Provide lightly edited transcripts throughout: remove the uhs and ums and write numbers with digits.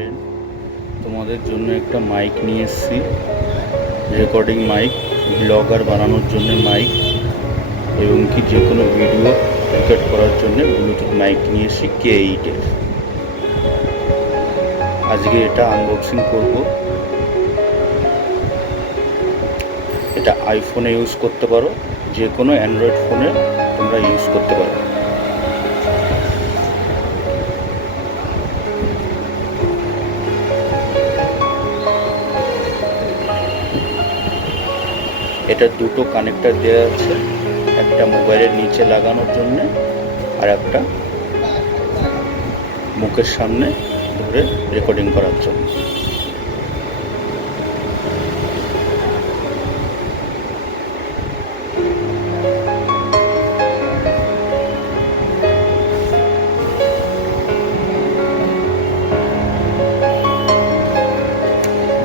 Friend, তোমাদের জন্য একটা মাইক নিয়ে এসেছি। রেকর্ডিং মাইক, ব্লগার বানানোর জন্য মাইক, এবং কি যে কোনো ভিডিও রেকর্ড করার জন্য ব্লুটুথ মাইক নিয়ে এসেছি K8-এর। আজকে এটা আনবক্সিং করব। এটা আইফোনে ইউজ করতে পারো, যে কোনো অ্যান্ড্রয়েড ফোনে তোমরা ইউজ করতে পারো। এটা দুটো কানেক্টর দেওয়া আছে, একটা মোবাইলের নিচে লাগানোর জন্য আর একটা মুখের সামনে ধরে রেকর্ডিং করার জন্য।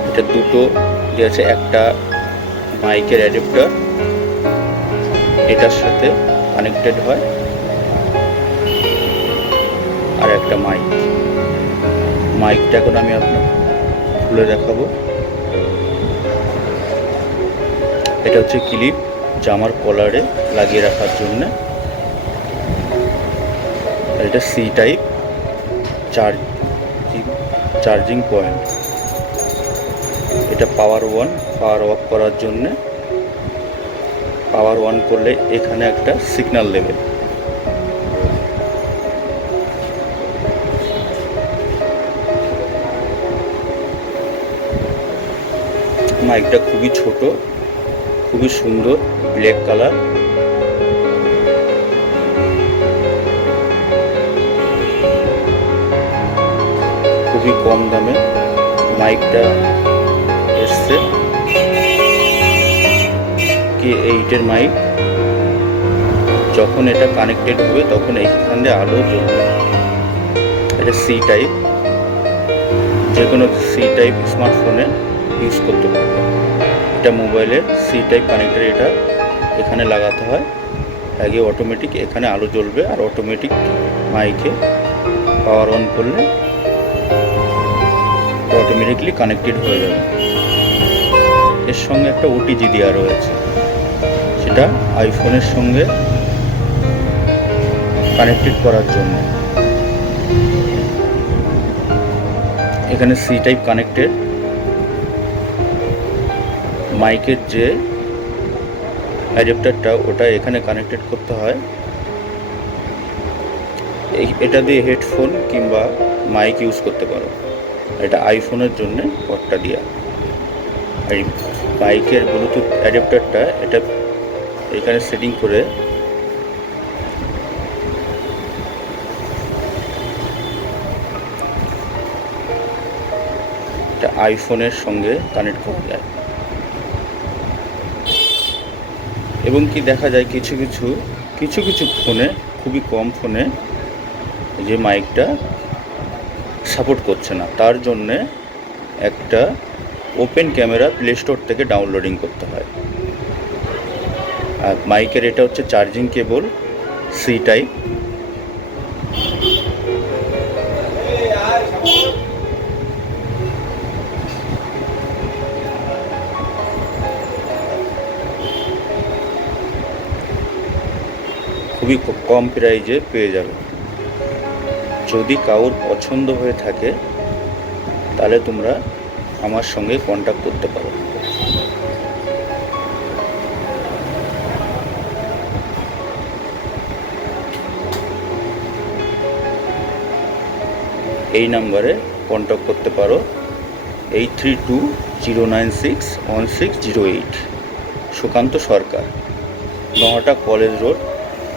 এটা দুটো দেওয়া আছে, একটা মাইকের অ্যাডাপ্টার এটার সাথে কানেক্টেড হয়, আর একটা মাইকটা এখন আমি আপনাকে খুলে দেখাবো। এটা হচ্ছে ক্লিপ, জামার কলারে লাগিয়ে রাখার জন্য। এটা সি টাইপ চার্জিং পয়েন্ট। এটা পাওয়ার অফ করার জন্যে। পাওয়ার অন করলে এখানে একটা সিগন্যাল দেবে। মাইকটা খুবই ছোট, খুবই সুন্দর, ব্ল্যাক কালার। খুবই কম দামে মাইকটা এসছে। K8-এর মাইক। যখন এটা কানেক্টেড হবে তখন এইখানে আলো জ্বলবে। এটা সি টাইপ, যে কোনো সি টাইপ স্মার্টফোনে ইউজ করতে পারবে। এটা মোবাইলের সি টাইপ কানেক্টর, এটা এখানে লাগাতে হয়। আগে অটোমেটিক এখানে আলো জ্বলবে, আর অটোমেটিক মাইকে পাওয়ার অন করলে অটোমেটিকলি কানেক্টেড হয়ে যাবে। এর সঙ্গে একটা ওটিজি দেওয়া রয়েছে, সেটা আইফোনের সঙ্গে কানেক্টেড করার জন্য। এখানে সি টাইপ কানেক্টেড। মাইকের যে অ্যাডাপ্টারটা ওটা এখানে কানেক্টেড করতে হয়। এটা দিয়ে হেডফোন কিংবা মাইক ইউজ করতে পারো। এটা আইফোনের জন্য পটটা দেওয়া। আর মাইকের ব্লুটুথ অ্যাডাপ্টারটা এটা এখানে সেটিং করে এটা আইফোনের সঙ্গে কানেক্ট করা যায়। এবং কি দেখা যায় কিছু কিছু ফোনে, খুবই কম ফোনে যে মাইকটা সাপোর্ট করছে না, তার জন্যে একটা ওপেন ক্যামেরা প্লে স্টোর থেকে ডাউনলোডিং করতে হয়। আর মাইকের এটা হচ্ছে চার্জিং কেবল সি টাইপ। খুবই কম প্রাইজে পেয়ে যাবে। যদি কারোর পছন্দ হয়ে থাকে তাহলে তোমরা আমার সঙ্গে কন্ট্যাক্ট করতে পারো। এই নাম্বারে কন্ট্যাক্ট করতে পারো, 8320961608। সুকান্ত সরকার, নহাটা কলেজ রোড,